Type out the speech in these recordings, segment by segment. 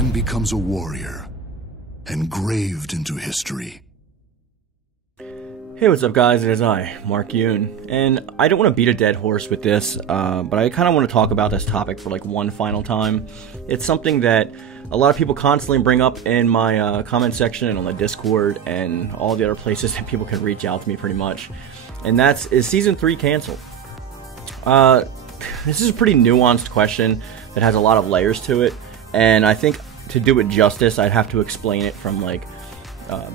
man becomes a warrior, engraved into history. Hey, what's up guys, it is I, Mark Yoon, and I don't want to beat a dead horse with this, but I kind of want to talk about this topic for like one final time. It's something that a lot of people constantly bring up in my comment section and on the Discord and all the other places that people can reach out to me pretty much, and is Season 3 canceled? This is a pretty nuanced question that has a lot of layers to it, and I think to do it justice, I'd have to explain it from like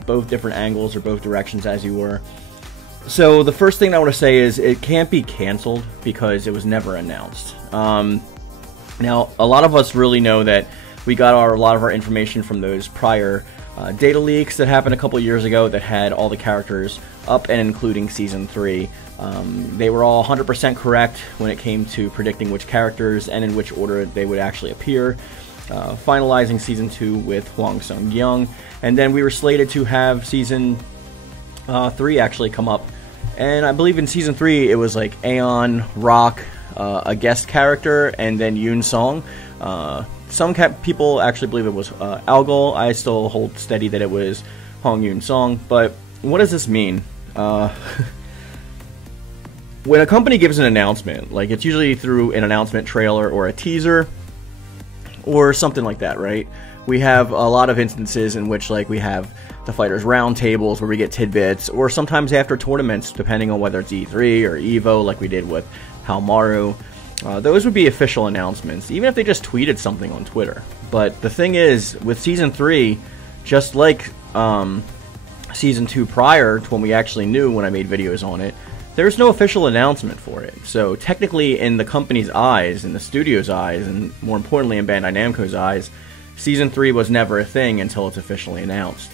both different angles or both directions, as you were. So the first thing I want to say is it can't be canceled because it was never announced. Now, a lot of us really know that we got a lot of our information from those prior data leaks that happened a couple years ago that had all the characters up and including Season 3. They were all 100% correct when it came to predicting which characters and in which order they would actually appear. Finalizing Season 2 with Hwang Sung-young, and then we were slated to have Season 3 actually come up, and I believe in Season 3 it was like Aeon, Rock, a guest character, and then Yoon Song. Some people actually believe it was Algol. I still hold steady that it was Hong Yoon Song, but what does this mean? When a company gives an announcement, like it's usually through an announcement trailer or a teaser, or something like that, right? We have a lot of instances in which like we have the fighters roundtables where we get tidbits, or sometimes after tournaments, depending on whether it's E3 or EVO, like we did with Halmaru. Those would be official announcements, even if they just tweeted something on Twitter. But the thing is, with Season 3, just like Season 2 prior to when we actually knew when I made videos on it, there's no official announcement for it. So technically, in the company's eyes, in the studio's eyes, and more importantly in Bandai Namco's eyes, Season 3 was never a thing until it's officially announced.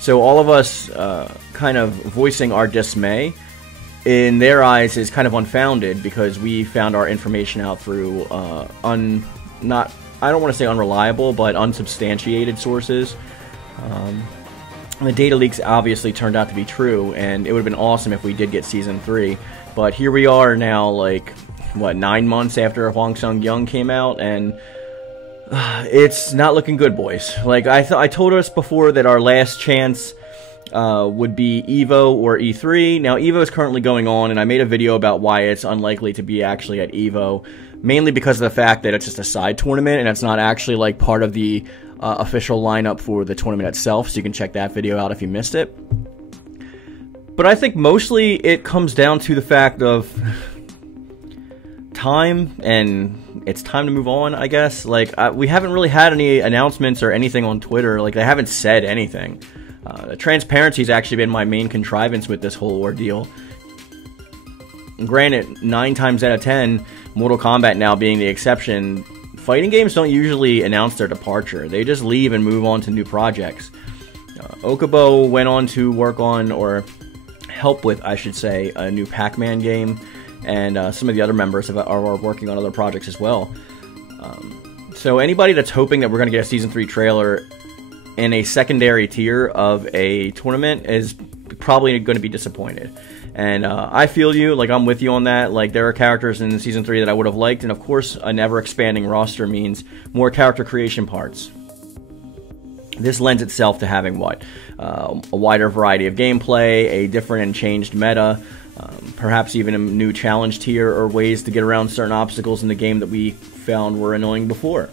So all of us kind of voicing our dismay, in their eyes, is kind of unfounded because we found our information out through I don't want to say unreliable, but unsubstantiated sources. The data leaks obviously turned out to be true, and it would have been awesome if we did get Season 3. But here we are now, like, what, 9 months after Hwang Sung-young came out, and it's not looking good, boys. Like, I told us before that our last chance would be EVO or E3. Now, EVO is currently going on, and I made a video about why it's unlikely to be actually at EVO, mainly because of the fact that it's just a side tournament, and it's not actually, like, part of the official lineup for the tournament itself, so you can check that video out if you missed it. But I think mostly it comes down to the fact of time, and it's time to move on, I guess. Like, we haven't really had any announcements or anything on Twitter. Like, they haven't said anything. The transparency has actually been my main contrivance with this whole ordeal. Granted, 9 times out of 10, Mortal Kombat now being the exception, fighting games don't usually announce their departure. They just leave and move on to new projects. Okubo went on to work on, or help with, I should say, a new Pac-Man game, and some of the other members are working on other projects as well. So anybody that's hoping that we're going to get a Season 3 trailer in a secondary tier of a tournament is probably going to be disappointed. And I feel you, like I'm with you on that. Like there are characters in Season 3 that I would have liked, and of course a never-expanding roster means more character creation parts. This lends itself to having what? A wider variety of gameplay, a different and changed meta, perhaps even a new challenge tier, or ways to get around certain obstacles in the game that we found were annoying before.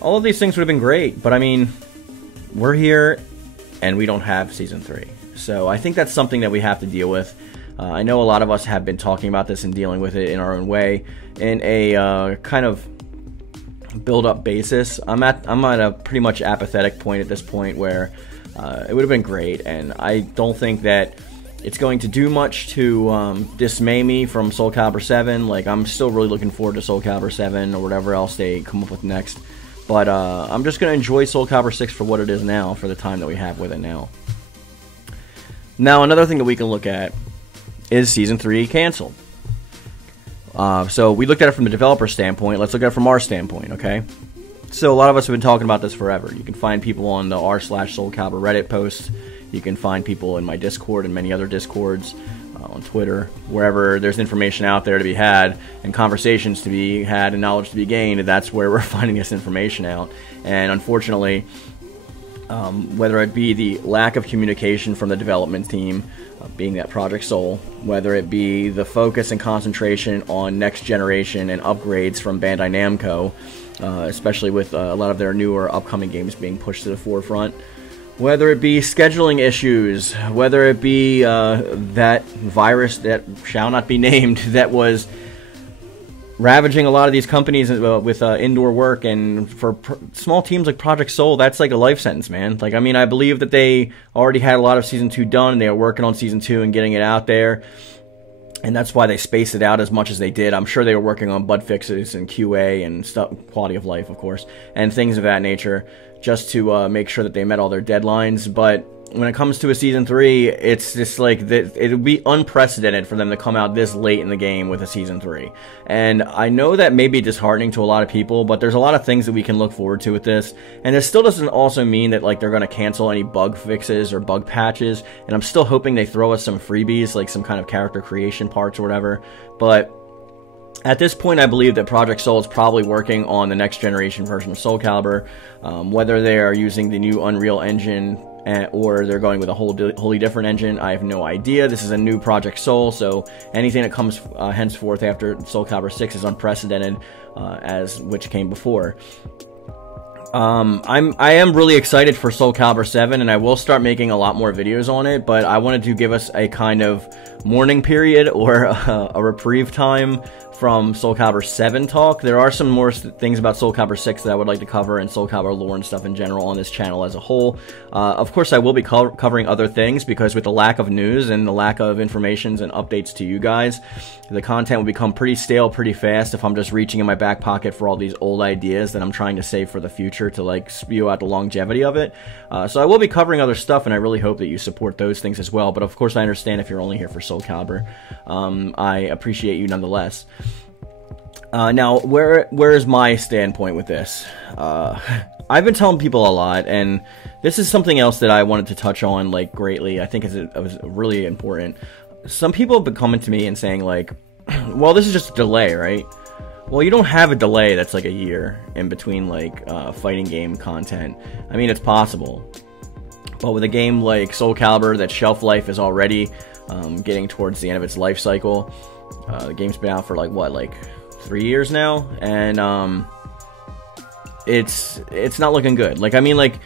All of these things would have been great, but I mean, we're here, and we don't have Season 3. So I think that's something that we have to deal with. I know a lot of us have been talking about this and dealing with it in our own way, in a kind of build-up basis. I'm at a pretty much apathetic point at this point where it would have been great, and I don't think that it's going to do much to dismay me from Soul Calibur 7. Like, I'm still really looking forward to Soul Calibur 7 or whatever else they come up with next. But I'm just going to enjoy Soul Calibur 6 for what it is now, for the time that we have with it now. Now, another thing that we can look at is Season 3 canceled. So we looked at it from the developer standpoint. Let's look at it from our standpoint, okay? So a lot of us have been talking about this forever. You can find people on the r/Soul Calibur Reddit posts. You can find people in my Discord and many other Discords. on Twitter, wherever there's information out there to be had and conversations to be had and knowledge to be gained, that's where we're finding this information out. And unfortunately, whether it be the lack of communication from the development team, being that Project Soul, whether it be the focus and concentration on next generation and upgrades from Bandai Namco, especially with a lot of their newer upcoming games being pushed to the forefront, whether it be scheduling issues, whether it be that virus that shall not be named that was ravaging a lot of these companies with indoor work, and for small teams like Project Soul, that's like a life sentence, man. Like, I mean, I believe that they already had a lot of Season 2 done, and they were working on Season 2 and getting it out there, and that's why they spaced it out as much as they did. I'm sure they were working on bug fixes and QA and stuff, quality of life, of course, and things of that nature, just to make sure that they met all their deadlines. But when it comes to a Season 3, it's just like, it would be unprecedented for them to come out this late in the game with a Season 3. And I know that may be disheartening to a lot of people, but there's a lot of things that we can look forward to with this. And this still doesn't also mean that, like, they're going to cancel any bug fixes or bug patches. And I'm still hoping they throw us some freebies, like some kind of character creation parts or whatever. But at this point, I believe that Project Soul is probably working on the next generation version of Soul Calibur. Whether they are using the new Unreal Engine or they're going with a wholly different engine, I have no idea. This is a new Project Soul, so anything that comes henceforth after Soul Calibur 6 is unprecedented, as which came before. I am really excited for Soul Calibur 7, and I will start making a lot more videos on it, but I wanted to give us a kind of mourning period or a reprieve time from Soul Calibur 7 talk. There are some more things about Soul Calibur 6 that I would like to cover, and Soul Calibur lore and stuff in general on this channel as a whole. Of course, I will be covering other things, because with the lack of news and the lack of informations and updates to you guys, the content will become pretty stale pretty fast if I'm just reaching in my back pocket for all these old ideas that I'm trying to save for the future to, like, spew out the longevity of it. So I will be covering other stuff, and I really hope that you support those things as well. But of course, I understand if you're only here for Soul Calibur. I appreciate you nonetheless. Now, where is my standpoint with this? I've been telling people a lot, and this is something else that I wanted to touch on, like, greatly. I think it was really important. Some people have been coming to me and saying, like, well, this is just a delay, right? Well, you don't have a delay that's like a year in between, like, fighting game content. I mean, it's possible. But with a game like Soul Calibur, that shelf life is already getting towards the end of its life cycle. The game's been out for, like, what, like 3 years now, and it's not looking good. Like, I mean, like,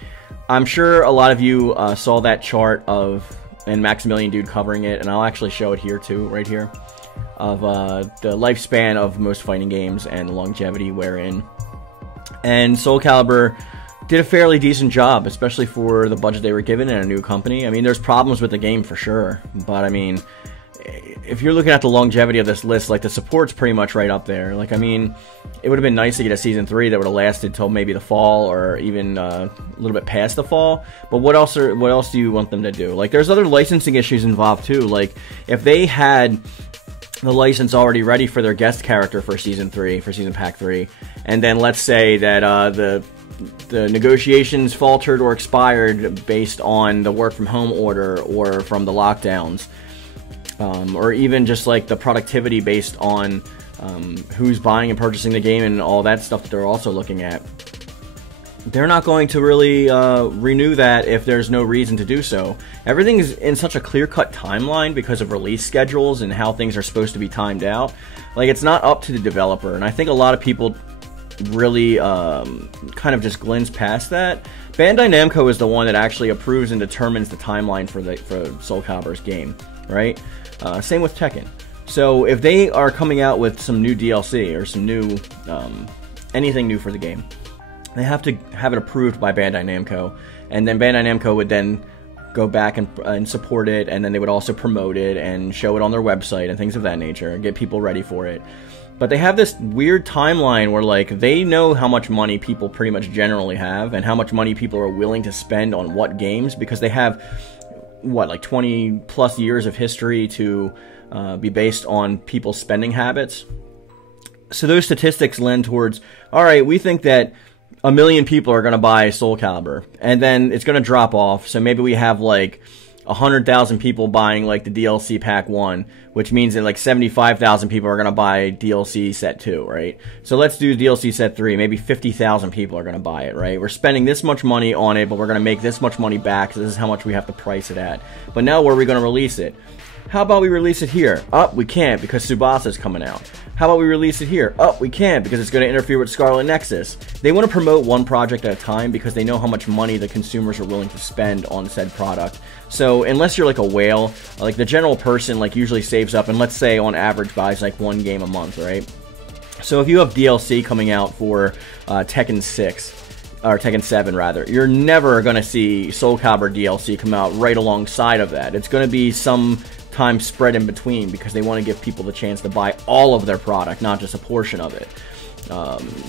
I'm sure a lot of you saw that chart of, and Maximilian Dude covering it, and I'll actually show it here too, right here, of the lifespan of most fighting games and the longevity wherein. And Soul Calibur did a fairly decent job, especially for the budget they were given in a new company. I mean, there's problems with the game for sure, but I mean, if you're looking at the longevity of this list, like, the support's pretty much right up there. Like, I mean, it would have been nice to get a Season 3 that would have lasted till maybe the fall, or even a little bit past the fall. But what else do you want them to do? Like, there's other licensing issues involved too. Like, if they had the license already ready for their guest character for Season 3, for Season Pack 3, and then let's say that the negotiations faltered or expired based on the work from home order or from the lockdowns, or even just like the productivity based on who's buying and purchasing the game and all that stuff that they're also looking at. They're not going to really renew that if there's no reason to do so. Everything is in such a clear-cut timeline because of release schedules and how things are supposed to be timed out. Like, it's not up to the developer, and I think a lot of people really kind of just glance past that. Bandai Namco is the one that actually approves and determines the timeline for Soul Calibur's game, right? Same with Tekken. So if they are coming out with some new DLC or some new anything new for the game, they have to have it approved by Bandai Namco, and then Bandai Namco would then go back and support it, and then they would also promote it and show it on their website and things of that nature and get people ready for it. But they have this weird timeline where, like, they know how much money people pretty much generally have and how much money people are willing to spend on what games, because they have, what, like 20 plus years of history to be based on people's spending habits. So those statistics lend towards, all right, we think that 1 million people are going to buy Soul Calibur, and then it's going to drop off, so maybe we have like 100,000 people buying like the DLC pack 1, which means that like 75,000 people are going to buy DLC set 2, right? So let's do DLC set 3. Maybe 50,000 people are going to buy it, right? We're spending this much money on it, but we're going to make this much money back. So this is how much we have to price it at. But now where are we going to release it? How about we release it here? Oh, we can't because Tsubasa's coming out. How about we release it here? Oh, we can't because it's going to interfere with Scarlet Nexus. They want to promote one project at a time because they know how much money the consumers are willing to spend on said product. So unless you're like a whale, like the general person like usually saves up and let's say on average buys like 1 game a month, right? So if you have DLC coming out for Tekken 6, or Tekken 7 rather, you're never going to see Soul Calibur DLC come out right alongside of that. It's going to be some time spread in between because they want to give people the chance to buy all of their product, not just a portion of it.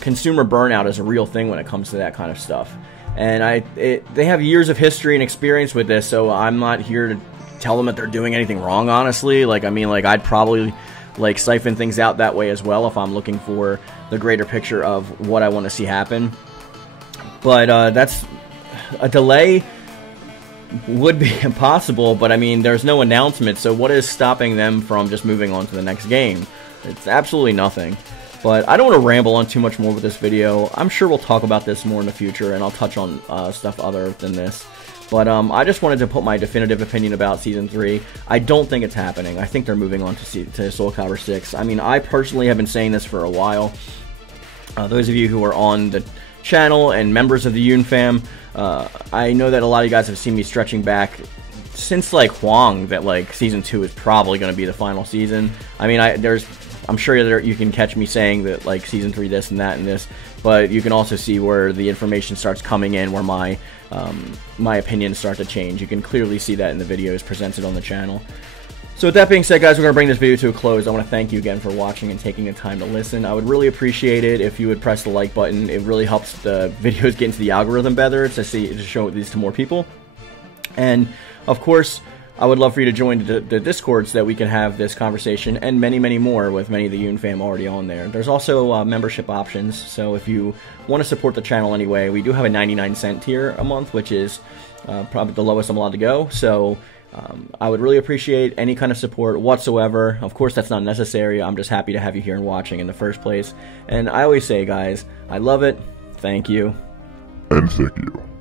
Consumer burnout is a real thing when it comes to that kind of stuff. And they have years of history and experience with this, so I'm not here to tell them that they're doing anything wrong, honestly. Like, I mean, like, I'd probably like siphon things out that way as well if I'm looking for the greater picture of what I want to see happen. But that's a delay would be impossible, but I mean, there's no announcement, so what is stopping them from just moving on to the next game? It's absolutely nothing. But I don't want to ramble on too much more with this video. I'm sure we'll talk about this more in the future, and I'll touch on stuff other than this. But I just wanted to put my definitive opinion about Season 3. I don't think it's happening. I think they're moving on to Soul Calibur 6. I mean, I personally have been saying this for a while. Those of you who are on the channel and members of the Yoon-Fam, I know that a lot of you guys have seen me stretching back since like Huang that like Season 2 is probably going to be the final season. I mean, I'm sure that you can catch me saying that like Season 3 this and that and this, but you can also see where the information starts coming in, where my opinions start to change. You can clearly see that in the videos presented on the channel. So with that being said, guys, we're going to bring this video to a close. I want to thank you again for watching and taking the time to listen. I would really appreciate it if you would press the like button. It really helps the videos get into the algorithm better to show these to more people. And, of course, I would love for you to join the Discord so that we can have this conversation and many, many more with many of the Yoon-Fam already on there. There's also membership options, so if you want to support the channel anyway, we do have a 99-cent tier a month, which is probably the lowest I'm allowed to go. So I would really appreciate any kind of support whatsoever. Of course, that's not necessary. I'm just happy to have you here and watching in the first place. And I always say, guys, I love it. Thank you. And thank you.